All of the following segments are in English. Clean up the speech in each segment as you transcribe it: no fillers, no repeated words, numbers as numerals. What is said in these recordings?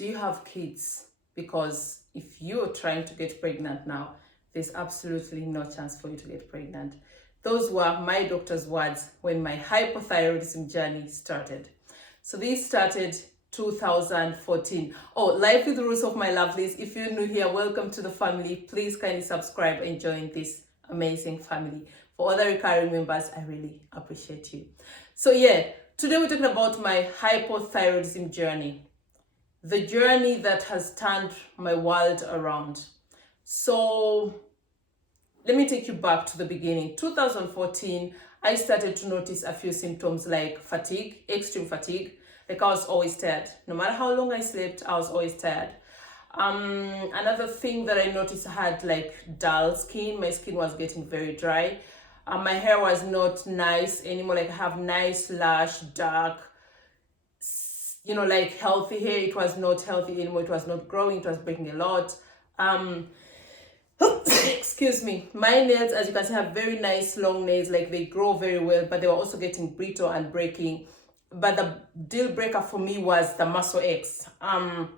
do you have kids? Because if you're trying to get pregnant now, there's absolutely no chance for you to get pregnant. Those were my doctor's words when my hypothyroidism journey started. So this started 2014. Oh, Life with Ruzhoff, my lovelies. If you're new here, welcome to the family. Please kindly subscribe and join this amazing family. For other recurring members, I really appreciate you. So yeah, today we're talking about my hypothyroidism journey. The journey that has turned my world around. So let me take you back to the beginning. 2014, I started to notice a few symptoms like fatigue, extreme fatigue. Like I was always tired. No matter how long I slept, I was always tired. Another thing that I noticed, I had like dull skin. My skin was getting very dry. My hair was not nice anymore. Like I have nice, lush, dark, like healthy hair. It was not healthy anymore. It was not growing. It was breaking a lot. Excuse me. My nails, as you can see, have very nice long nails. Like they grow very well, but they were also getting brittle and breaking. But the deal breaker for me was the muscle aches. I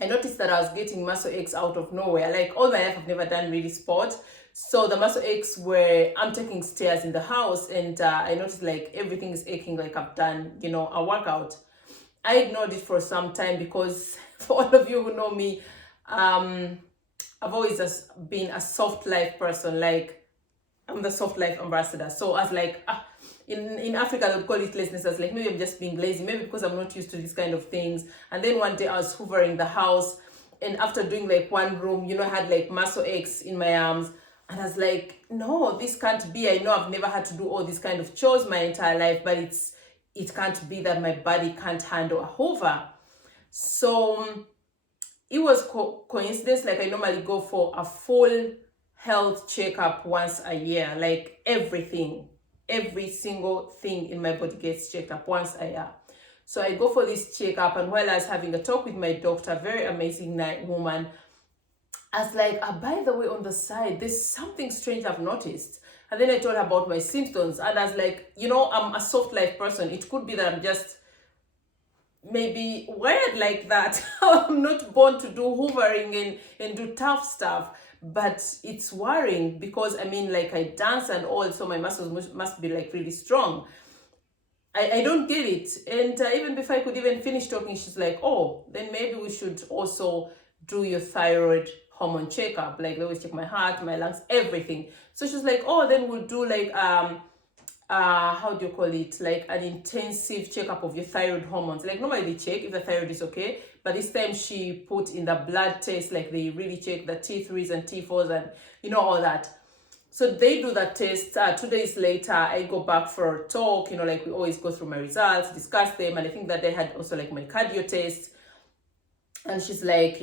noticed that I was getting muscle aches out of nowhere. Like all my life, I've never done really sport. So the muscle aches were, I'm taking stairs in the house and I noticed like everything is aching like I've done, a workout. I ignored it for some time because for all of you who know me, I've always just been a soft life person. Like I'm the soft life ambassador. So I was like, in Africa, they would call it laziness. I was like, maybe I'm just being lazy. Maybe because I'm not used to these kind of things. And then one day I was hoovering the house. And after doing like one room, I had like muscle aches in my arms. And I was like, no, this can't be. I know I've never had to do all these kind of chores my entire life, but it can't be that my body can't handle a hoover. So it was coincidence. Like I normally go for a full health checkup once a year. Like every single thing in my body gets checked up once a year. So I go for this checkup, and while I was having a talk with my doctor, very amazing woman, I was like, by the way, on the side, there's something strange I've noticed. And then I told her about my symptoms, and I was like, I'm a soft life person. It could be that I'm just maybe wired like that. I'm not born to do hoovering and do tough stuff. But it's worrying because like I dance and all, so my muscles must be like really strong. I don't get it. And even before I could even finish talking, she's like, oh, then maybe we should also do your thyroid hormone checkup. Like they always check my heart, my lungs, everything. So she's like, oh, then we'll do like how do you call it, like an intensive checkup of your thyroid hormones. Like normally they check if the thyroid is okay, but this time she put in the blood test, like they really check the T3s and T4s and all that. So they do that test. 2 days later I go back for a talk, like we always go through my results, discuss them, and I think that they had also like my cardio test. And she's like,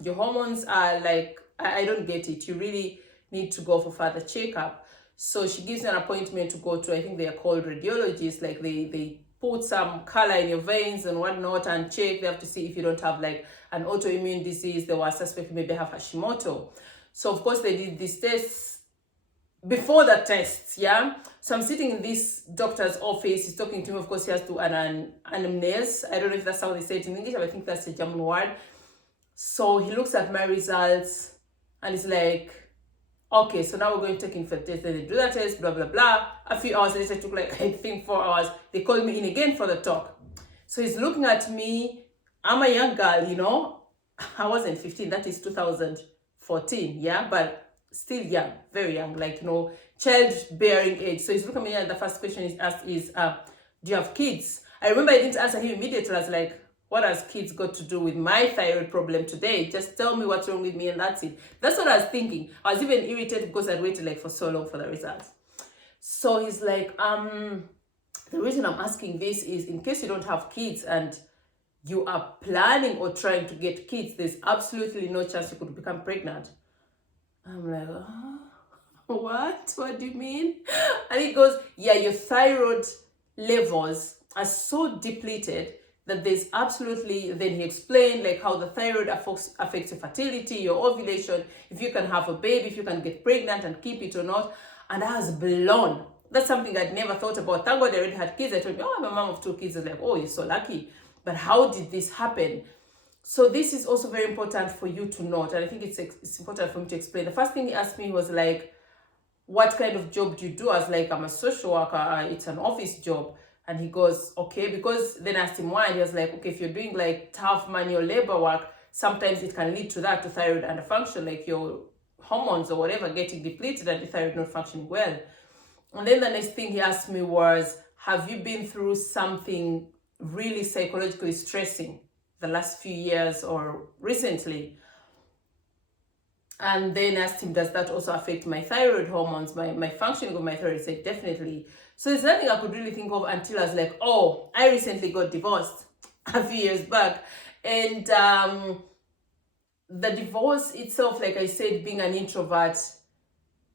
your hormones are like, I don't get it. You really need to go for further checkup. So she gives me an appointment to go to, I think they are called radiologists. Like they put some color in your veins and whatnot and check. They have to see if you don't have like an autoimmune disease. They were suspecting maybe have Hashimoto. So of course they did these tests before the tests, yeah? So I'm sitting in this doctor's office. He's talking to me. Of course, he has to an anamnese. I don't know if that's how they say it in English, but I think that's a German word. So he looks at my results and he's like, okay, so now we're going to take in for the test. Then they do that test, blah, blah, blah. A few hours later, it took like, I think 4 hours. They called me in again for the talk. So he's looking at me. I'm a young girl, I wasn't 15. That is 2014, yeah? But still young, very young, like, childbearing age. So he's looking at me and the first question he's asked is, do you have kids? I remember I didn't answer him immediately. I was like, what has kids got to do with my thyroid problem today? Just tell me what's wrong with me and that's it. That's what I was thinking. I was even irritated because I'd waited like for so long for the results. So he's like, the reason I'm asking this is in case you don't have kids and you are planning or trying to get kids, there's absolutely no chance you could become pregnant. I'm like, what? What do you mean? And he goes, yeah, your thyroid levels are so depleted that there's absolutely, then he explained like how the thyroid affects your fertility, your ovulation, if you can have a baby, if you can get pregnant and keep it or not. And I was blown. That's something I'd never thought about. Thank God I already had kids. I told me, oh, I'm a mom of 2 kids. I was like, oh, you're so lucky. but how did this happen? So this is also very important for you to note, and I think it's important for me to explain. The first thing he asked me was like, what kind of job do you do? I was like, I'm a social worker, it's an office job. And he goes, okay, because then I asked him why, and he was like, okay, if you're doing like tough manual labor work, sometimes it can lead to that, to thyroid underfunction, like your hormones or whatever getting depleted and the thyroid not functioning well. And then the next thing he asked me was, have you been through something really psychologically stressing the last few years or recently? And then asked him, does that also affect my thyroid hormones, my functioning of my thyroid? He said, definitely. So there's nothing I could really think of until I was like, oh, I recently got divorced a few years back. And the divorce itself, like I said, being an introvert,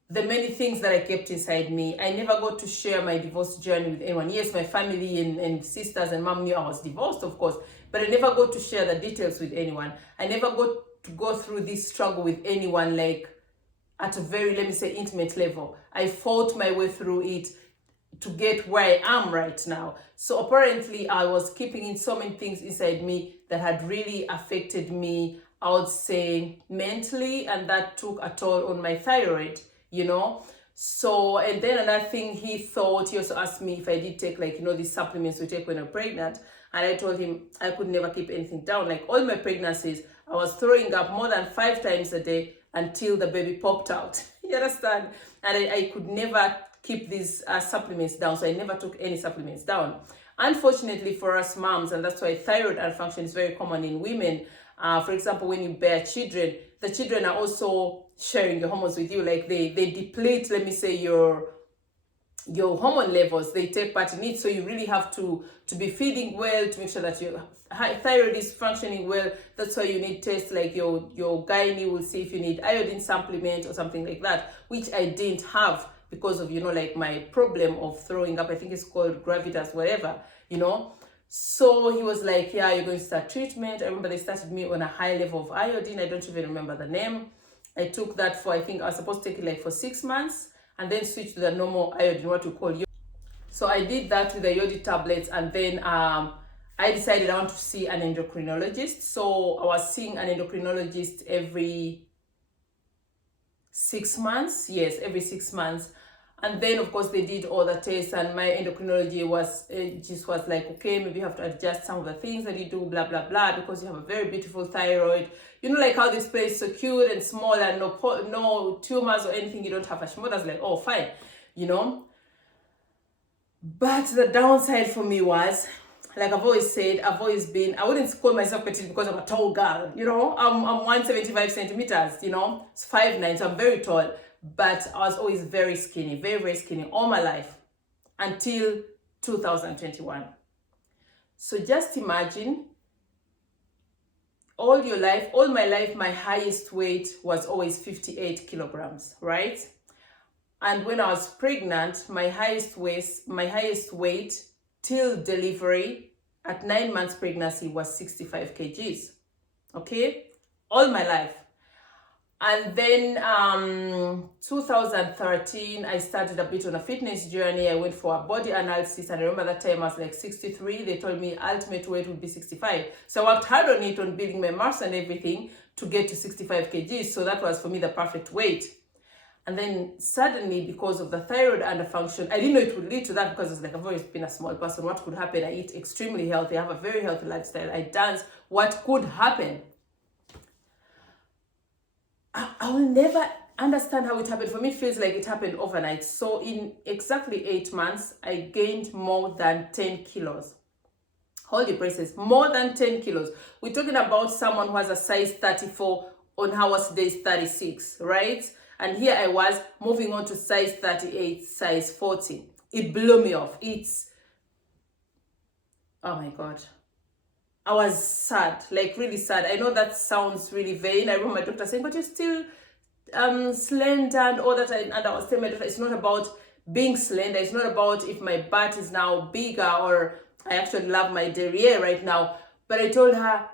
the many things that I kept inside me, I never got to share my divorce journey with anyone. Yes, my family and sisters and mom knew I was divorced, of course, but I never got to share the details with anyone. I never got to go through this struggle with anyone, like at a very, let me say, intimate level. I fought my way through it to get where I am right now. So apparently I was keeping in so many things inside me that had really affected me, I would say, mentally, and that took a toll on my thyroid, you know. So, and then another thing he also asked me if I did take, like, you know, these supplements we take when I'm pregnant. And I told him I could never keep anything down. Like all my pregnancies, I was throwing up more than 5 times a day until the baby popped out. You understand? And I could never keep these supplements down. So I never took any supplements down. Unfortunately for us moms, and that's why thyroid underfunction is very common in women. For example, when you bear children, the children are also sharing your hormones with you. Like they deplete, let me say, your hormone levels. They take part in it. So you really have to be feeding well to make sure that your thyroid is functioning well. That's why you need tests like your gynae will see if you need iodine supplement or something like that, which I didn't have because of, you know, like my problem of throwing up. I think it's called gravitas, whatever, you know. So he was like, yeah, you're going to start treatment. I remember they started me on a high level of iodine. I don't even remember the name. I took that for, I think I was supposed to take it like for 6 months and then switch to the normal iodine, what we call iodine. So I did that with the iodine tablets, and then I decided I want to see an endocrinologist. So I was seeing an endocrinologist every 6 months. Yes, every 6 months. And then, of course, they did all the tests, and my endocrinology was like, okay, maybe you have to adjust some of the things that you do, blah, blah, blah, because you have a very beautiful thyroid. You know, like how this place is so cute and small and no tumors or anything. You don't have Hashimoto's. Like, oh, fine, you know. But the downside for me was, like I've always said, I've always been, I wouldn't call myself petite because I'm a tall girl, you know. I'm 175 centimeters, you know. It's 5'9", so I'm very tall. But I was always very skinny, very, very skinny all my life until 2021. So just imagine, all my life, my highest weight was always 58 kilograms, right? And when I was pregnant, my highest weight till delivery at 9 months pregnancy was 65 kgs. Okay? All my life. And then 2013, I started a bit on a fitness journey. I went for a body analysis, and I remember that time I was like 63. They told me ultimate weight would be 65. So I worked hard on it, on building my mass and everything to get to 65 kgs. So that was for me the perfect weight. And then suddenly, because of the thyroid underfunction, I didn't know it would lead to that because it's like, I've always been a small person. What could happen? I eat extremely healthy. I have a very healthy lifestyle. I dance. What could happen? I will never understand how it happened. For me, it feels like it happened overnight. So in exactly 8 months, I gained more than 10 kilos. Hold your braces, more than 10 kilos. We're talking about someone who has a size 34 on Howard's days 36, right? And here I was moving on to size 38, size 40. It blew me off. Oh my God. I was sad, like really sad. I know that sounds really vain. I remember my doctor saying, but you're still slender and all that. And I was telling my doctor, it's not about being slender. It's not about if my butt is now bigger, or I actually love my derriere right now. But I told her,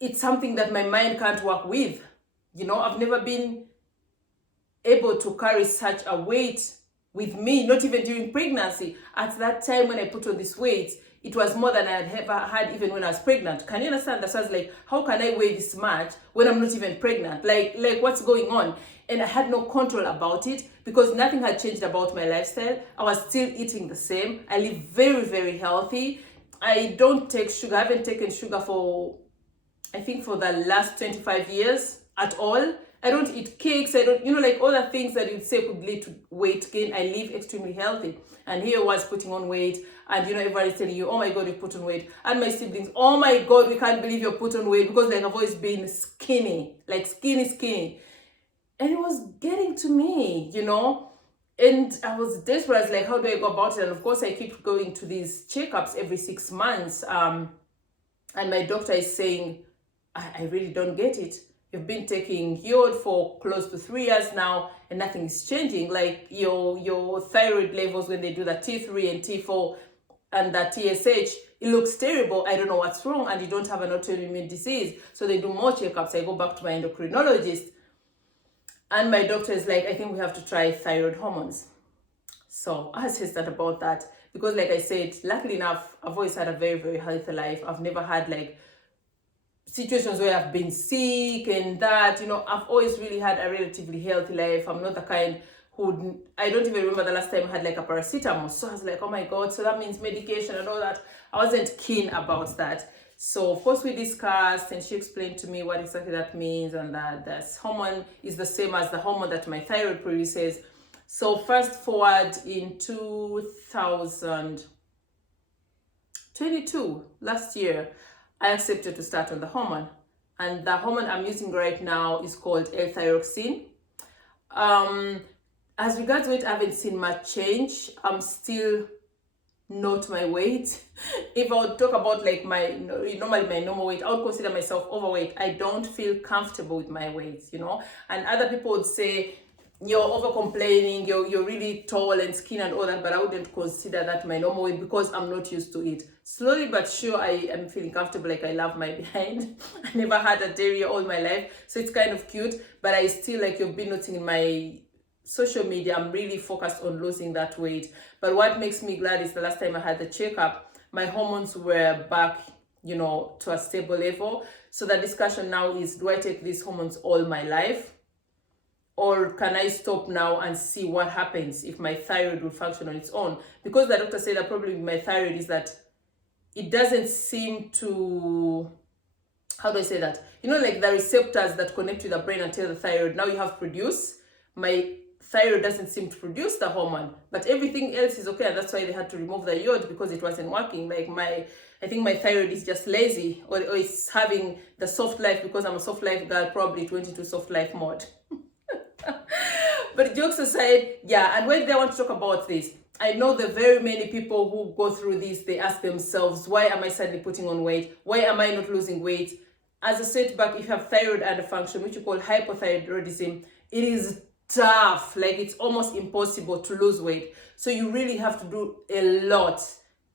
it's something that my mind can't work with. You know, I've never been able to carry such a weight with me, not even during pregnancy. At that time when I put on this weight, it was more than I had ever had even when I was pregnant. Can you understand? That's why I was like, how can I weigh this much when I'm not even pregnant? Like what's going on? And I had no control about it because nothing had changed about my lifestyle. I was still eating the same. I live very, very healthy. I don't take sugar. I haven't taken sugar for, I think, for the last 25 years at all. I don't eat cakes. I don't, like all the things that you'd say could lead to weight gain. I live extremely healthy. And here I was putting on weight. And, everybody's telling you, oh my God, you put on weight. And my siblings, oh my God, we can't believe you put on weight because I've always been skinny, like skinny. And it was getting to me, and I was desperate. I was like, how do I go about it? And of course, I keep going to these checkups every 6 months. And my doctor is saying, I really don't get it. You've been taking iod for close to 3 years now, and nothing is changing. Like your thyroid levels, when they do the T3 and T4 and the TSH, it looks terrible. I don't know what's wrong, and you don't have an autoimmune disease. So they do more checkups. I go back to my endocrinologist. And my doctor is like, I think we have to try thyroid hormones. So I was hesitant about that because, like I said, luckily enough, I've always had a very, very healthy life. I've never had like situations where I've been sick and that, I've always really had a relatively healthy life. I'm not the kind who, I don't even remember the last time I had like a paracetamol. So I was like, oh my God, so that means medication and all that. I wasn't keen about that. So of course we discussed, and she explained to me what exactly that means, and that this hormone is the same as the hormone that my thyroid produces. So fast forward in 2022, last year, I accepted to start on the hormone. And the hormone I'm using right now is called L-thyroxine. As regards weight, I haven't seen much change. I'm still not my weight. If I would talk about like normally my normal weight, I would consider myself overweight. I don't feel comfortable with my weight, and other people would say you're over complaining, you're really tall and skinny and all that, but I wouldn't consider that my normal weight because I'm not used to it. Slowly but sure, I am feeling comfortable. Like I love my behind. I never had a derriere all my life, so it's kind of cute, but I still, like you've been noticing in my social media, I'm really focused on losing that weight. But what makes me glad is the last time I had the checkup, my hormones were back, to a stable level. So the discussion now is, do I take these hormones all my life? Or can I stop now and see what happens if my thyroid will function on its own? Because the doctor said the problem with my thyroid is that it doesn't seem to, how do I say that? Like the receptors that connect to the brain and tell the thyroid, now you have produce. My thyroid doesn't seem to produce the hormone, but everything else is okay. And that's why they had to remove the iod because it wasn't working. Like I think my thyroid is just lazy, or it's having the soft life because I'm a soft life girl, probably 22 soft life mode. But jokes aside, yeah, and when they want to talk about this, I know the very many people who go through this, they ask themselves, why am I suddenly putting on weight? Why am I not losing weight? As a setback, if you have thyroid underfunction, which you call hypothyroidism, it is tough. Like it's almost impossible to lose weight. So you really have to do a lot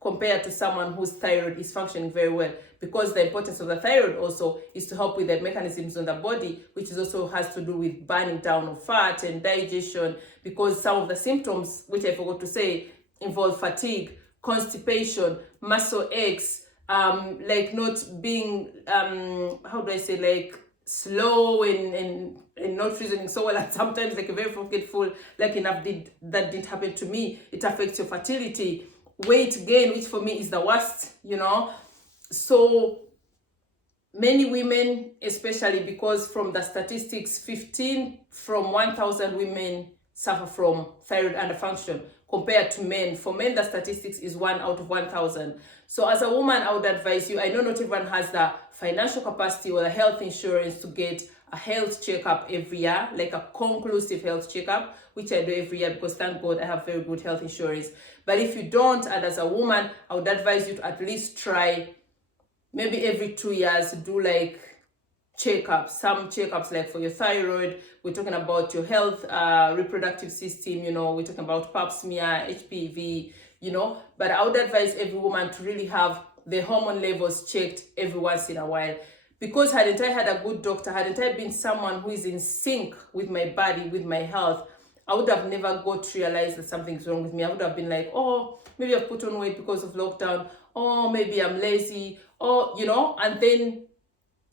compared to someone whose thyroid is functioning very well, because the importance of the thyroid also is to help with the mechanisms on the body, which is also has to do with burning down of fat and digestion, because some of the symptoms, which I forgot to say, involve fatigue, constipation, muscle aches, like not being, how do I say, like slow and not reasoning so well, and sometimes like very forgetful, like enough that didn't happen to me. It affects your fertility, weight gain, which for me is the worst, So many women, especially because from the statistics, 15 from 1,000 women suffer from thyroid underfunction compared to men. For men, the statistics is 1 out of 1,000. So as a woman, I would advise you, I know not everyone has the financial capacity or the health insurance to get a health checkup every year, like a conclusive health checkup, which I do every year because thank God I have very good health insurance. But if you don't, and as a woman, I would advise you to at least try maybe every 2 years to do like checkups, some checkups like for your thyroid. We're talking about your health, reproductive system, we're talking about pap smear, HPV, but I would advise every woman to really have the hormone levels checked every once in a while. Because hadn't I had a good doctor, hadn't I been someone who is in sync with my body, with my health, I would have never got to realize that something's wrong with me. I would have been like, oh, maybe I've put on weight because of lockdown, or maybe I'm lazy, or, you know, and then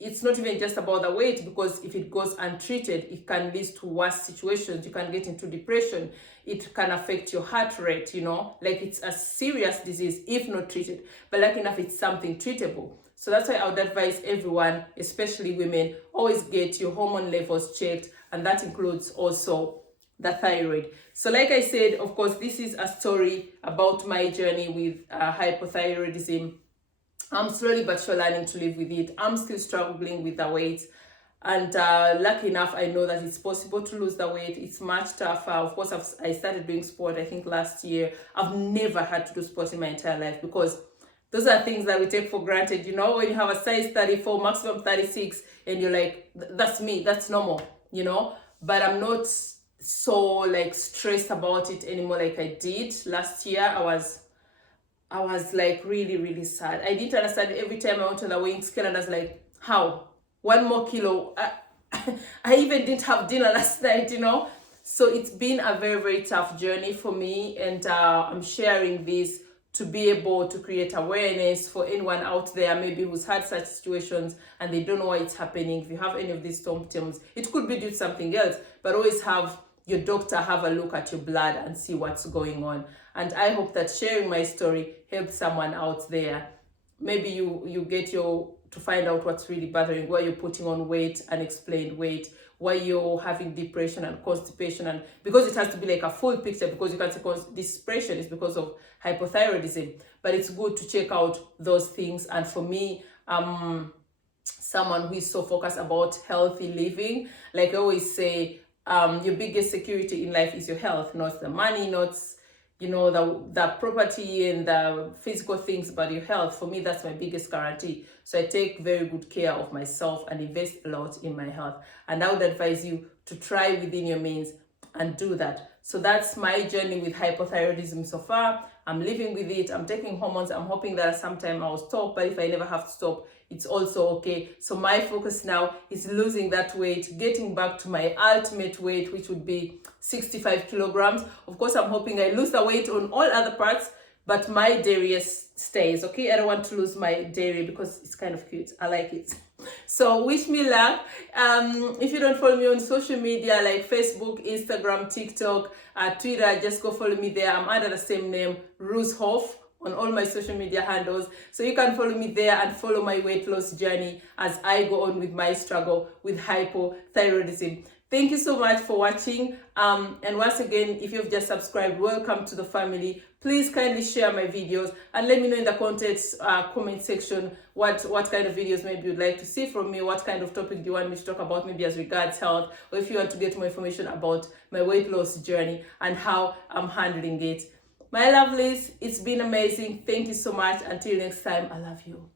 it's not even just about the weight, because if it goes untreated, it can lead to worse situations. You can get into depression. It can affect your heart rate, you know, like it's a serious disease if not treated. But lucky enough, it's something treatable. So that's why I would advise everyone, especially women, always get your hormone levels checked, and that includes also the thyroid. So like I said, of course, this is a story about my journey with hypothyroidism. I'm slowly but sure learning to live with it. I'm still struggling with the weight. And lucky enough, I know that it's possible to lose the weight. It's much tougher. Of course, I started doing sport, I think, last year. I've never had to do sport in my entire life, because those are things that we take for granted. You know, when you have a size 34, maximum 36, and you're like, that's me, that's normal, you know. But I'm not so like stressed about it anymore like I did last year. I was like really sad. I didn't understand. Every time I went to the weighing scale, and I was like, how? 1 more kilo? I even didn't have dinner last night, you know. So it's been a very tough journey for me, and I'm sharing this to be able to create awareness for anyone out there maybe who's had such situations and they don't know why it's happening. If you have any of these symptoms, it could be due to something else, but always have your doctor have a look at your blood and see what's going on. And I hope that sharing my story helps someone out there. Maybe you get to find out what's really bothering, why you're putting on weight, unexplained weight, why you're having depression and constipation, and because it has to be like a full picture, because you can say this depression is because of hypothyroidism, but it's good to check out those things. And for me, someone who is so focused about healthy living, like I always say, your biggest security in life is your health, not the money, not, you know, the property and the physical things, but your health. For me, that's my biggest guarantee. So I take very good care of myself and invest a lot in my health. And I would advise you to try within your means and do that. So that's my journey with hypothyroidism so far. I'm living with it. I'm taking hormones. I'm hoping that sometime I'll stop, but if I never have to stop, it's also okay. So my focus now is losing that weight, getting back to my ultimate weight, which would be 65 kilograms. Of course, I'm hoping I lose the weight on all other parts, but my dairy stays, okay? I don't want to lose my dairy because it's kind of cute. I like it. So wish me luck. If you don't follow me on social media like Facebook, Instagram, TikTok, Twitter, just go follow me there. I'm under the same name, Ruzhoff, on all my social media handles. So you can follow me there and follow my weight loss journey as I go on with my struggle with hypothyroidism. Thank you so much for watching. And once again, if you've just subscribed, welcome to the family. Please kindly share my videos and let me know in the comment section what kind of videos maybe you'd like to see from me, what kind of topic do you want me to talk about, maybe as regards health, or if you want to get more information about my weight loss journey and how I'm handling it. My lovelies, it's been amazing. Thank you so much. Until next time, I love you.